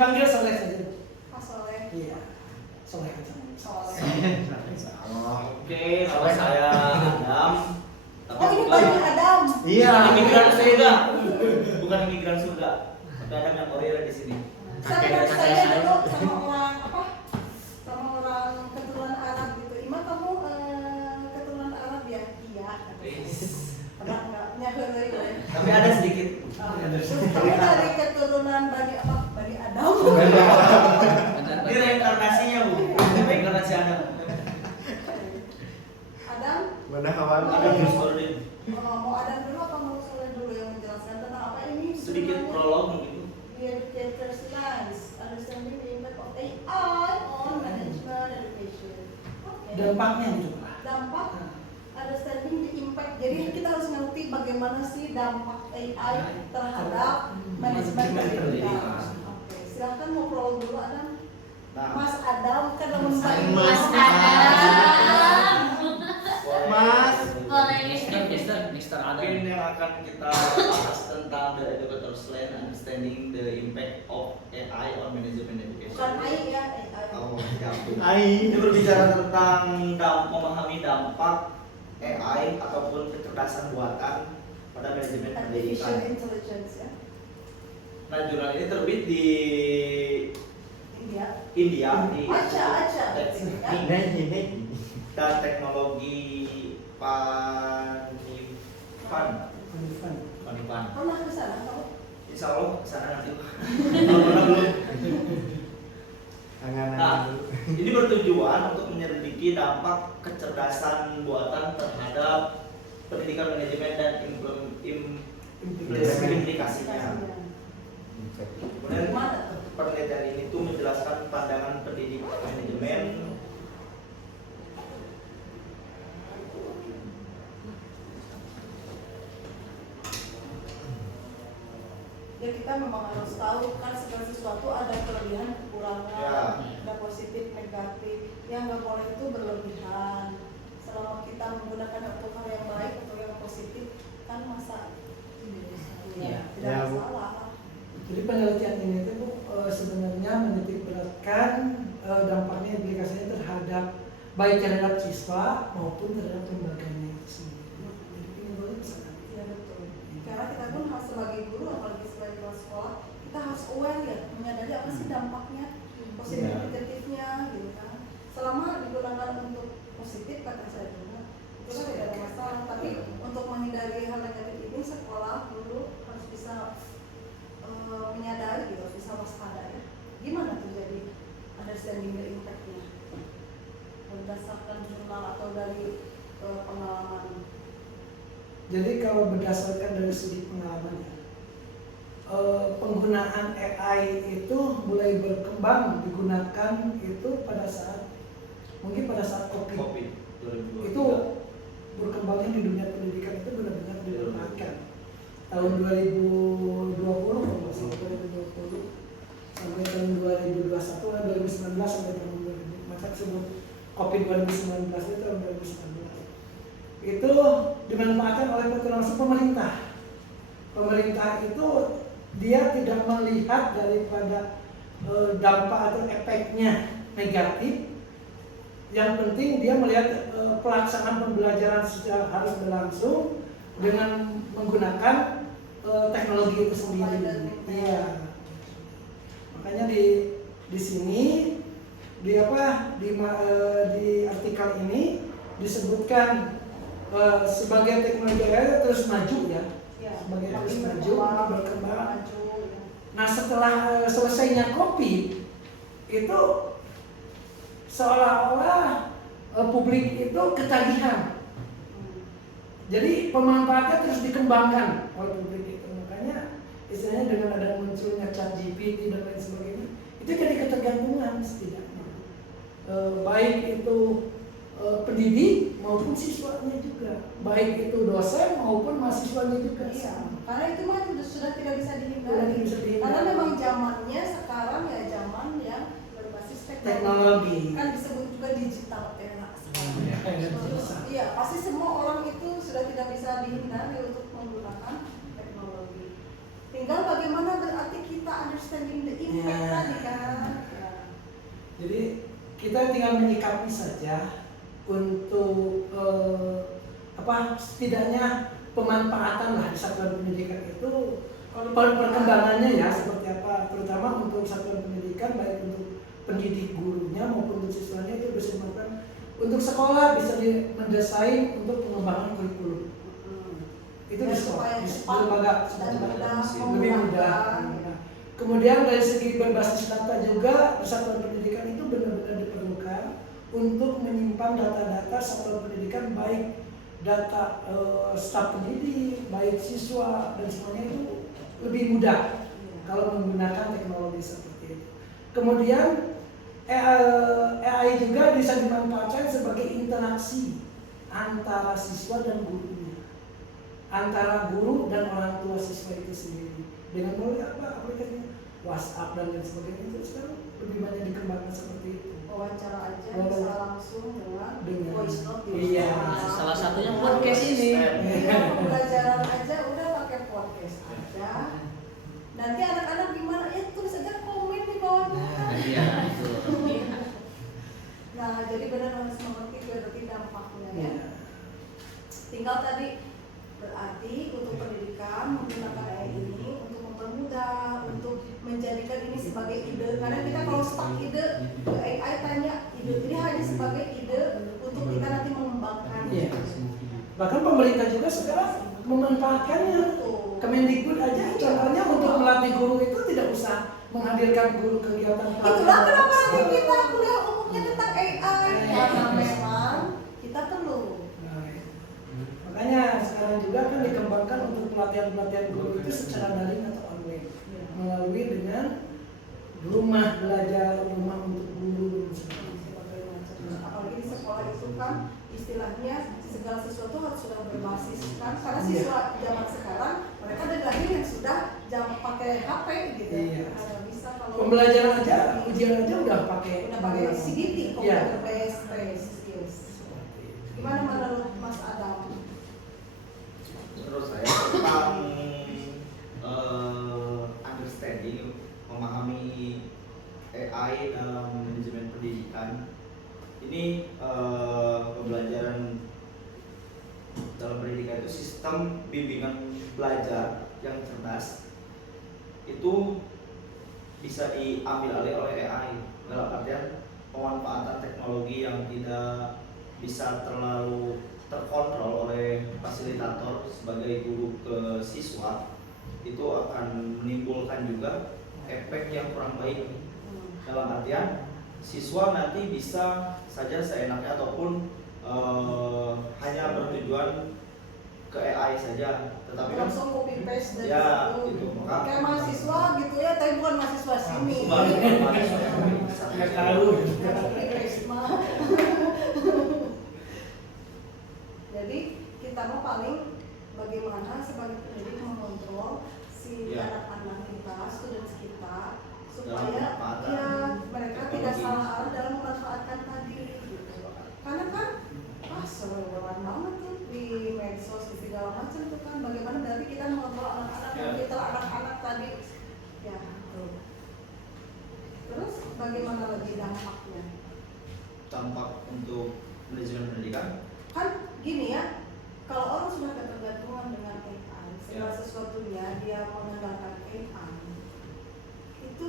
dipanggil Soleh saja. Pak Soleh. Iya, Soleh aja. Soleh. Oke, nama saya Adam. Oh ini Bani Adam. Iya. Imigran surga. Bukan imigran surga. Tapi Adam yang original di sini. Saya dulu sama orang apa? Sama orang keturunan Arab gitu. Ima kamu keturunan Arab ya? Iya. Pernah nggak nyahuri ya? Tapi ada sedikit. Terus kamu dari keturunan Bani apa? Bani Adam. Ini reinkarnasinya bu. Reinkarnasi Adam. Adam. Mana kawan? Mau Adam dulu apa mau Soleh dulu yang menjelaskan tentang apa ini? Sedikit prolog mungkin. The educator's lines, understanding the impact of AI on management education. Okay. Dampaknya gitu Pak. Dampak, understanding the impact. Jadi kita harus ngerti bagaimana sih dampak AI terhadap manajemen pendidikan. Oke, silahkan mau prolog dulu Adam. Mas Adam kan namun Mas Mr. Adam. Mungkin yang akan kita bahas tentang the educator's line, understanding the impact of AI on management education. bukan AI ya, AI. Oh, AI. Ini berbicara tentang memahami dampak AI ataupun kecerdasan buatan pada manajemen Artificial pendidikan. intelligence ya. Nah, jurnal ini terbit di India. India di Aja. dan teknologi Panipan. Pernah ke sana kamu? Insya Allah sana nanti. Kalau pernah belum. Nah, ini bertujuan untuk menyelidiki dampak kecerdasan buatan terhadap pendidikan manajemen dan implementasinya. Kemudian penelitian ini tuh menjelaskan pandangan pendidik manajemen Ya kita memang harus tahu kan segala sesuatu ada kelebihan, kekurangan, Ya. ada positif, negatif. Yang nggak boleh itu berlebihan. Selama kita menggunakan untuk hal yang baik atau yang positif, kan masa tidak masalah. Jadi penelitian ini itu Bu, sebenarnya menitik beratkan dampaknya implikasinya terhadap baik terhadap siswa maupun terhadap lembaganya itu sendiri. Jadi ini boleh bisa. Ya betul. Karena kita pun harus sebagai guru, apalagi sebagai kepala sekolah, kita harus aware ya, menyadari apa sih dampaknya, positif negatifnya, gitu kan. Selama digunakan untuk positif kata saya juga, itu kan tidak ada masalah. Tapi untuk menghindari hal negatif ini, sekolah guru harus bisa menyadari gitu, bisa waspada ya. Gimana tuh jadi understanding the impact-nya berdasarkan jurnal atau dari pengalaman? Jadi kalau berdasarkan dari segi pengalamannya, penggunaan AI itu mulai berkembang digunakan itu pada saat COVID. COVID 2022. Itu berkembangnya di dunia pendidikan itu benar-benar dimanfaatkan. Tahun 2020 kalau nggak salah 2020 sampai tahun 2021 atau 2019 sampai tahun 2000 maka sebut COVID 2019 itu tahun 2019 itu dimanfaatkan oleh termasuk pemerintah. Pemerintah itu dia tidak melihat daripada dampak atau efeknya negatif. Yang penting dia melihat pelaksanaan pembelajaran secara harus berlangsung dengan menggunakan teknologi itu sendiri. Iya. Makanya di sini di artikel ini disebutkan sebagai teknologi AI terus maju ya. Sebagai terus maju, berkembang. Nah setelah selesainya COVID itu seolah-olah publik itu ketagihan. Jadi pemanfaatnya terus dikembangkan oleh publik itu. Makanya istilahnya dengan ada munculnya ChatGPT dan lain sebagainya, itu jadi ketergantungan setidaknya. Baik itu pendidik maupun siswanya juga, baik itu dosen maupun mahasiswanya juga. Iya, karena itu mah sudah tidak bisa dihindari. Karena memang zamannya sekarang ya zaman yang berbasis teknologi. Kan disebut juga digital era sekarang. Iya, pasti semua orang itu sudah tidak bisa dihindari untuk menggunakan teknologi. Tinggal bagaimana berarti kita understanding the impact tadi tinggal menyikapi saja untuk setidaknya pemanfaatan lah di satuan pendidikan itu perkembangannya ya seperti apa, terutama untuk satuan pendidikan baik untuk pendidik gurunya maupun untuk siswanya itu bisa dilakukan. Untuk sekolah bisa mendesain untuk pengembangan kurikulum. Itu di sekolah, di lembaga lebih mudah. Kemudian dari segi berbasis data juga satuan pendidikan itu benar-benar diperlukan untuk menyimpan data-data satuan pendidikan, baik data staf pendidik, baik siswa dan semuanya itu lebih mudah kalau menggunakan teknologi seperti itu. Kemudian AI juga bisa dimanfaatkan sebagai interaksi antara siswa dan gurunya, antara guru dan orang tua siswa itu sendiri dengan melalui aplikasinya WhatsApp dan lain sebagainya. Itu sekarang lebih banyak dikembangkan seperti itu. Wawancara aja bisa langsung dengan voice note. Iya. Salah satunya podcast ini. Iya, pembelajaran aja udah pakai podcast aja. Nanti anak-anak gimana ya, tulis aja komen di bawahnya. Iya, itu. Nah, jadi benar harus mengerti berarti dampaknya ya. Tinggal tadi berarti untuk pendidikan menggunakan AI ini untuk mempermudah, untuk menjadikan ini sebagai ide. Karena kita kalau stuck ide, AI tanya ide, ini hanya sebagai ide untuk kita nanti mengembangkan. Iya. Bahkan pemerintah juga sekarang memanfaatkannya. Kemendikbud aja contohnya untuk melatih guru itu tidak usah menghadirkan guru kegiatan pelatihan. Itulah kenapa nanti kita kuliah umumnya tentang AI karena memang kita perlu. Makanya sekarang juga kan dikembangkan untuk pelatihan guru itu secara daring atau online melalui dengan rumah belajar, rumah untuk guru dan sebagainya. Apalagi di sekolah itu kan istilahnya segala sesuatu harus sudah berbasis kan, karena siswa zaman sekarang mereka dari lahir yang sudah pakai HP gitu. Iya. Bisa kalau Pembelajaran aja, ujian aja udah pakai CBT, Iya. computer based skills. Gimana menurut Mas Adam? Menurut saya tentang understanding, memahami AI dalam manajemen pendidikan ini, pembelajaran dalam pendidikan itu sistem bimbingan belajar yang cerdas itu bisa diambil alih oleh AI dalam artian pemanfaatan teknologi yang tidak bisa terlalu terkontrol oleh fasilitator sebagai guru ke siswa, itu akan menimbulkan juga efek yang kurang baik. Dalam artian siswa nanti bisa saja seenaknya ataupun hanya bertujuan ke AI saja, tetapi kan Langsung copy paste dari ya situ. gitu. Maka Kayak mahasiswa gitu ya, tapi bukan mahasiswa sini. Nggak tahu. Copy paste mah. Jadi kita mau paling bagaimana sebagai pendidik mengontrol si anak-anak kita, students kita, supaya ya mereka tidak salah arah dalam memanfaatkan tadi gitu. Karena kan seru-seruan banget tuh di medsos di segala macam tuh kan, bagaimana berarti kita mengontrol anak-anak dan kita anak-anak tadi ya tuh. Terus bagaimana lagi dampaknya? dampak untuk manajemen pendidikan Kan gini ya, kalau orang sudah ketergantungan dengan AI, segala sesuatunya dia mengandalkan AI, itu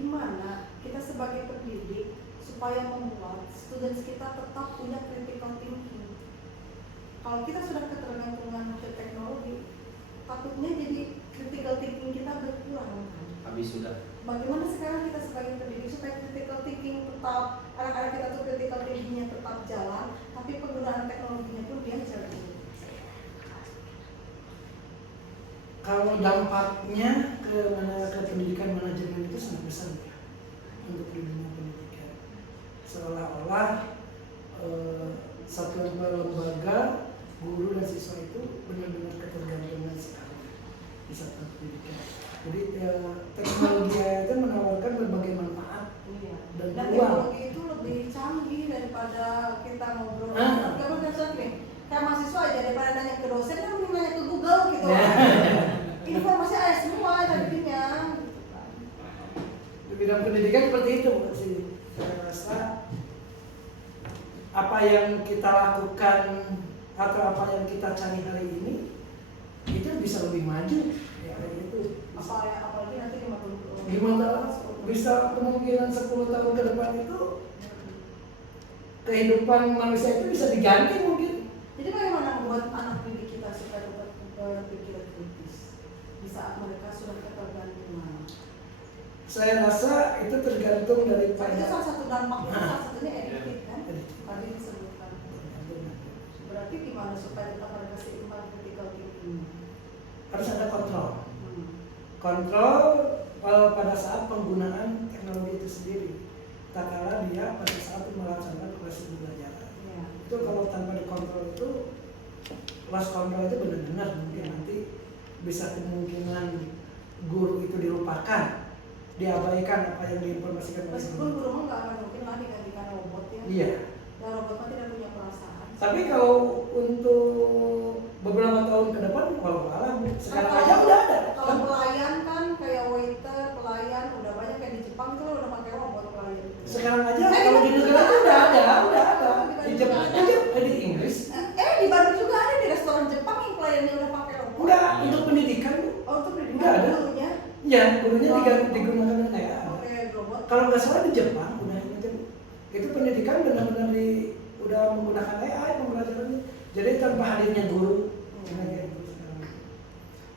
gimana kita sebagai pendidik supaya membuat students kita tetap punya critical thinking? Kalau kita sudah ketergantungan ke teknologi, takutnya jadi critical thinking kita berkurang. habis sudah. Bagaimana sekarang kita sebagai pendidik supaya critical thinking tetap, anak-anak kita tuh critical thinkingnya tetap jalan, tapi penggunaan teknologinya pun dia jalan. Kalau dampaknya ke pendidikan manajemen itu sangat besar ya untuk di dunia pendidikan. Seolah-olah satuan lembaga guru dan siswa itu benar-benar ketergantungan sekali di satuan pendidikan. Jadi teknologi itu menawarkan berbagai manfaat dan Dan peluang. teknologi itu lebih canggih daripada kita ngobrol. Kamu kan nih, kayak mahasiswa aja daripada nanya ke dosen kan mending nanya ke Google gitu. Informasi ada semua tadinya. Di bidang pendidikan seperti itu sih. Saya rasa yang kita lakukan atau apa yang kita cari hari ini itu bisa lebih maju ya itu. Apalagi nanti 50 Gimana bisa kemungkinan 10 tahun ke depan itu kehidupan manusia itu bisa diganti mungkin. Jadi bagaimana membuat anak didik kita supaya dapat berpikir kritis di saat mereka sudah ketergantungan? Saya rasa itu tergantung Itu daripada salah satu dampaknya, salah satunya editif kan? Tadi disebutkan. Berarti gimana supaya tetap ada keseimbangan critical thinking? harus ada kontrol. Hmm. Kontrol pada saat penggunaan teknologi itu sendiri. Tak kala dia pada saat melaksanakan proses pembelajaran. Ya. Itu kalau tanpa dikontrol itu loss control itu benar-benar mungkin nanti bisa kemungkinan guru itu dilupakan, diabaikan apa yang diinformasikan oleh Meskipun guru. guru mah nggak akan mungkin lah digantikan robot ya. Iya. Dan robot mah tidak punya perasaan. Tapi kalau untuk beberapa tahun ke depan, walau alam, sekarang aja udah ada. Kalau pelayan kan kayak waiter, pelayan udah banyak kayak di Jepang itu udah pakai robot pelayan. Sekarang aja kalau di negara itu udah ada. Di Jepang aja, di Inggris. Di Bandung juga ada di restoran Jepang yang pelayannya udah pakai robot. Enggak, untuk pendidikan Bu. Oh, untuk Nggak pendidikan ada. gurunya Ya, gurunya digunakan dengan AI. pakai robot. Kalau nggak salah di Jepang udah itu pendidikan benar-benar udah menggunakan AI pembelajarannya. Jadi tanpa hadirnya guru. Kayak gitu sekarang.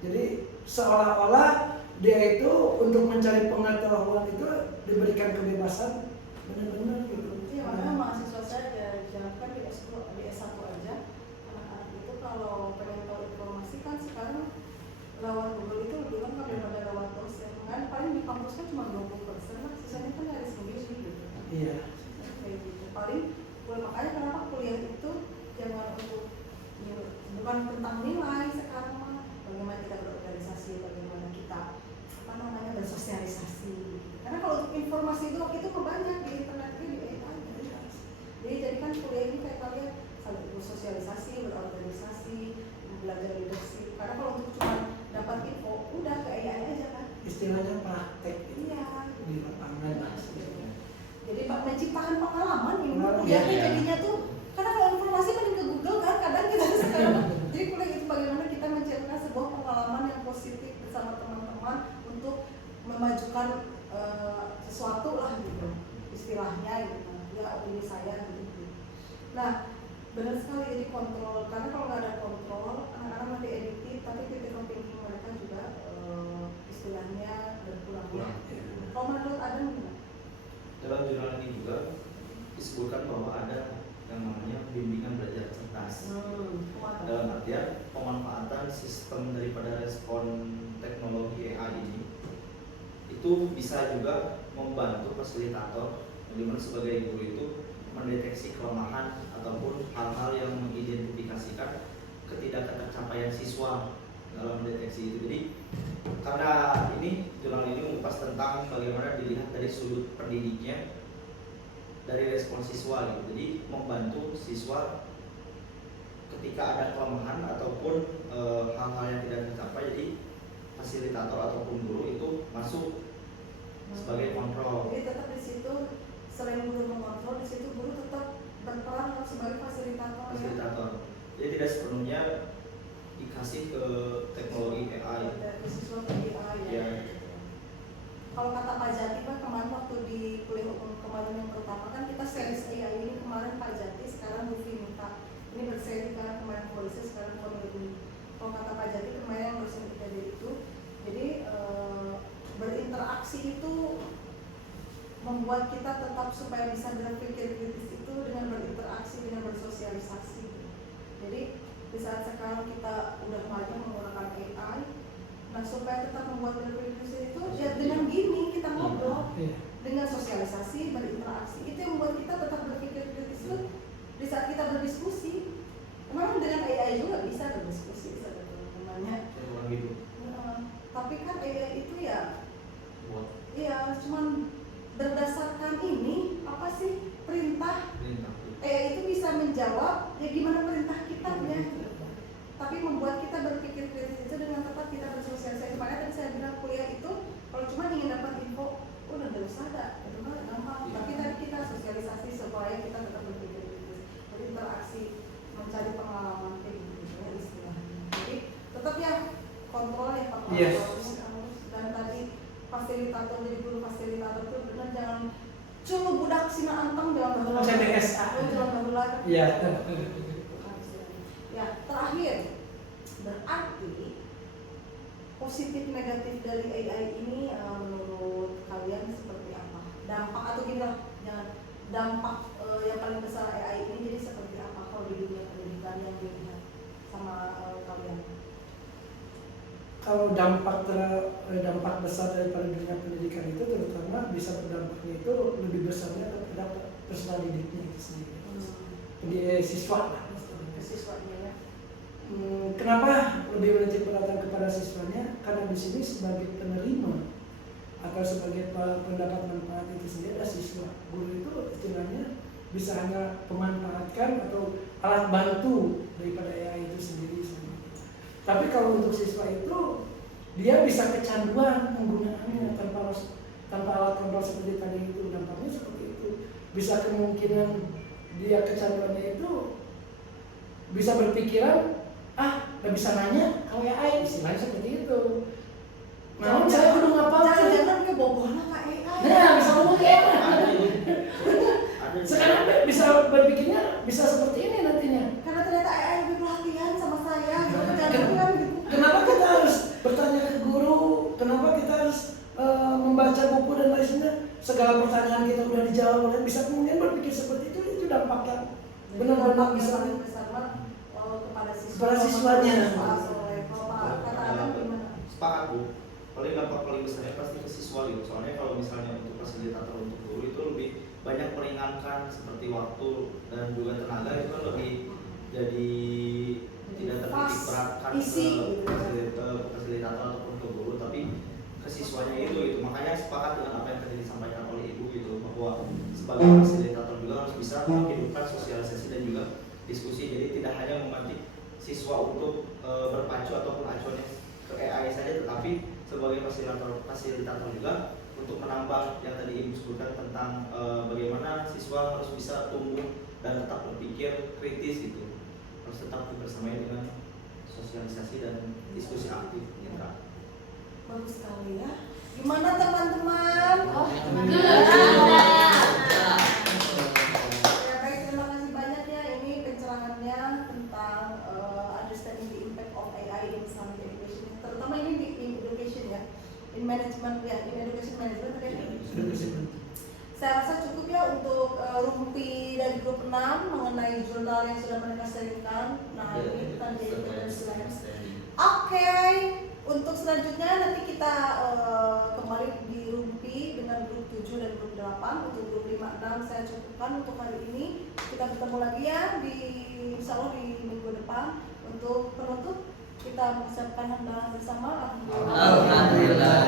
Jadi seolah-olah dia itu untuk mencari pengetahuan itu diberikan kebebasan benar-benar gitu. Iya, makanya mahasiswa saya diajarkan di S1 aja anak-anak itu kalau pengen tahu informasi kan sekarang lewat Google itu lebih lengkap daripada lewat dosen. Kan paling di kampus kan cuma 20% lah, sisanya kan dari sendiri gitu. Iya. Kayak gitu. Paling makanya kenapa kuliah itu jangan untuk bukan tentang nilai sekarang mah, bagaimana kita berorganisasi, bagaimana kita bersosialisasi. Karena kalau untuk informasi itu banyak di internet ini di AI. Jadi jadikan kuliah ini kayak kalian saling bersosialisasi, berorganisasi, belajar leadership. Karena kalau untuk cuma dapat info, udah ke AI aja kan. Istilahnya praktek gitu. Iya. Di lapangan. Jadi menciptakan pengalaman ini Pengalaman, kuliahnya iya. jadinya tuh karena kalau informasi mending ke Google kan kadang kita sekarang jadi kuliah itu bagaimana kita menciptakan sebuah pengalaman yang positif bersama teman-teman untuk memajukan sesuatu lah gitu istilahnya gitu ya opini saya gitu. Nah benar sekali jadi kontrol karena kalau nggak ada kontrol anak-anak nanti editif tapi critical thinking mereka juga istilahnya berkurang ya. Kalau menurut Adam gimana? Dalam jurnal ini juga disebutkan bahwa ada yang namanya bimbingan belajar cerdas. Dalam artian pemanfaatan sistem daripada respon teknologi AI ini itu bisa juga membantu fasilitator di mana sebagai guru itu mendeteksi kelemahan ataupun hal-hal yang mengidentifikasikan ketidaktercapaian siswa dalam mendeteksi itu. Jadi karena ini jurnal ini mengupas tentang bagaimana dilihat dari sudut pendidiknya dari respon siswa gitu. Jadi membantu siswa ketika ada kelemahan ataupun hal-hal yang tidak tercapai, jadi fasilitator ataupun guru itu masuk sebagai kontrol. Jadi tetap di situ selain guru mengontrol, di situ guru tetap berperan sebagai fasilitator. Fasilitator. Jadi tidak sepenuhnya dikasih ke teknologi AI. Dari siswa ke AI ya. Ya. Kalau kata Pak Jati Pak kemarin waktu di kuliah hukum kemarin yang pertama kan kita series AI ini kemarin Pak Jati sekarang Luffy minta ini berseri kan kemarin polisi sekarang polisi. Kalau kata Pak Jati kemarin yang dosen kita itu jadi berinteraksi itu membuat kita tetap supaya bisa berpikir kritis itu dengan berinteraksi dengan bersosialisasi. Jadi di saat sekarang kita udah banyak menggunakan AI, nah supaya tetap membuat berpikir kritis itu ya dengan gini kita ngobrol, dengan sosialisasi, berinteraksi itu yang membuat kita tetap berpikir kritis itu di saat kita berdiskusi. Memang dengan AI juga bisa berdiskusi teman-temannya. Gitu. Tapi kan AI itu ya, iya cuman berdasarkan ini apa sih perintah. AI itu bisa menjawab ya gimana perintah kita ya. Tapi membuat kita berpikir kritis itu dengan tetap kita bersosialisasi. Makanya tadi saya bilang kuliah itu kalau cuma ingin dapat info, udah nggak usah ada, itu mah gampang. Tapi tadi kita sosialisasi supaya kita tetap berpikir kritis. Jadi Yes. Dan tadi fasilitator, jadi guru fasilitator itu benar jangan cuma budak sina anteng jangan baheula. CDSA. Jangan baheula. Iya. Ya, terakhir berarti positif negatif dari AI ini menurut kalian seperti apa? Dampak atau gini lah, jangan dampak yang paling besar AI ini jadi seperti apa kalau di dunia pendidikan yang dilihat sama kalian? Kalau dampak besar daripada dunia pendidikan itu terutama bisa berdampaknya itu lebih besarnya kepada peserta didiknya itu sendiri, siswa lah. Siswanya ya. Kenapa lebih menitik beratkan kepada siswanya? Karena di sini sebagai penerima atau sebagai pendapat manfaat itu sendiri adalah siswa. Guru itu istilahnya bisa hanya memanfaatkan atau alat bantu daripada AI itu sendiri. Tapi kalau untuk siswa itu dia bisa kecanduan penggunaannya tanpa alat kontrol seperti tadi itu, dampaknya seperti itu. Bisa kemungkinan dia kecanduannya itu bisa berpikiran nggak bisa nanya kalau AI, istilahnya seperti itu. Namun saya udah ngapalin. Jangan-jangan dia bobohna ka AI. Nah, bisa mungkin. Ada Sekarang bisa berpikirnya bisa seperti ini nantinya. Karena ternyata AI lebih perhatian sama saya. Jangan-jangan gitu. Kenapa kita harus bertanya ke guru? Kenapa kita harus membaca buku dan lain sebagainya? Segala pertanyaan kita udah dijawab oleh, bisa kemudian berpikir seperti itu dampak yang benar-benar bisa kepada siswanya. Kalau kata Adam gimana? Sepakat Bu. Paling dampak paling besarnya pasti ke siswa gitu. Soalnya kalau misalnya untuk fasilitator untuk guru itu lebih banyak meringankan seperti waktu dan juga tenaga itu kan lebih jadi tidak tertitik beratkan ke fasilitator ataupun ke guru, tapi ke siswanya itu gitu. Makanya sepakat dengan apa yang tadi disampaikan oleh Ibu gitu, bahwa sebagai fasilitator juga harus bisa menghidupkan sosialisasi dan juga diskusi. Jadi tidak hanya memancing siswa untuk berpacu ataupun acuannya ke AI saja, tetapi sebagai fasilitator juga untuk menambah yang tadi Ibu sebutkan tentang bagaimana siswa harus bisa tumbuh dan tetap berpikir kritis gitu, harus tetap bersamanya dengan sosialisasi dan diskusi aktif ya Kak. Bagus sekali ya. Gimana teman-teman? Oh, Ya baik, terima kasih banyak ya. Ini pencerahannya tentang understanding the impact of AI in Islamic education. Terutama ini di education ya, in management ya, in education management tadi. Saya rasa cukup ya untuk rumpi dari grup 6 mengenai jurnal yang sudah mereka sharingkan. Nah ini kita jadi slides. Oke, untuk selanjutnya nanti kita kembali di rumpi dengan grup 7 dan grup 8. Untuk grup 5, 6 saya cukupkan untuk hari ini. Kita bertemu lagi ya di insya Allah di minggu depan. Untuk penutup kita mengucapkan hamdalah bersama. Alhamdulillah.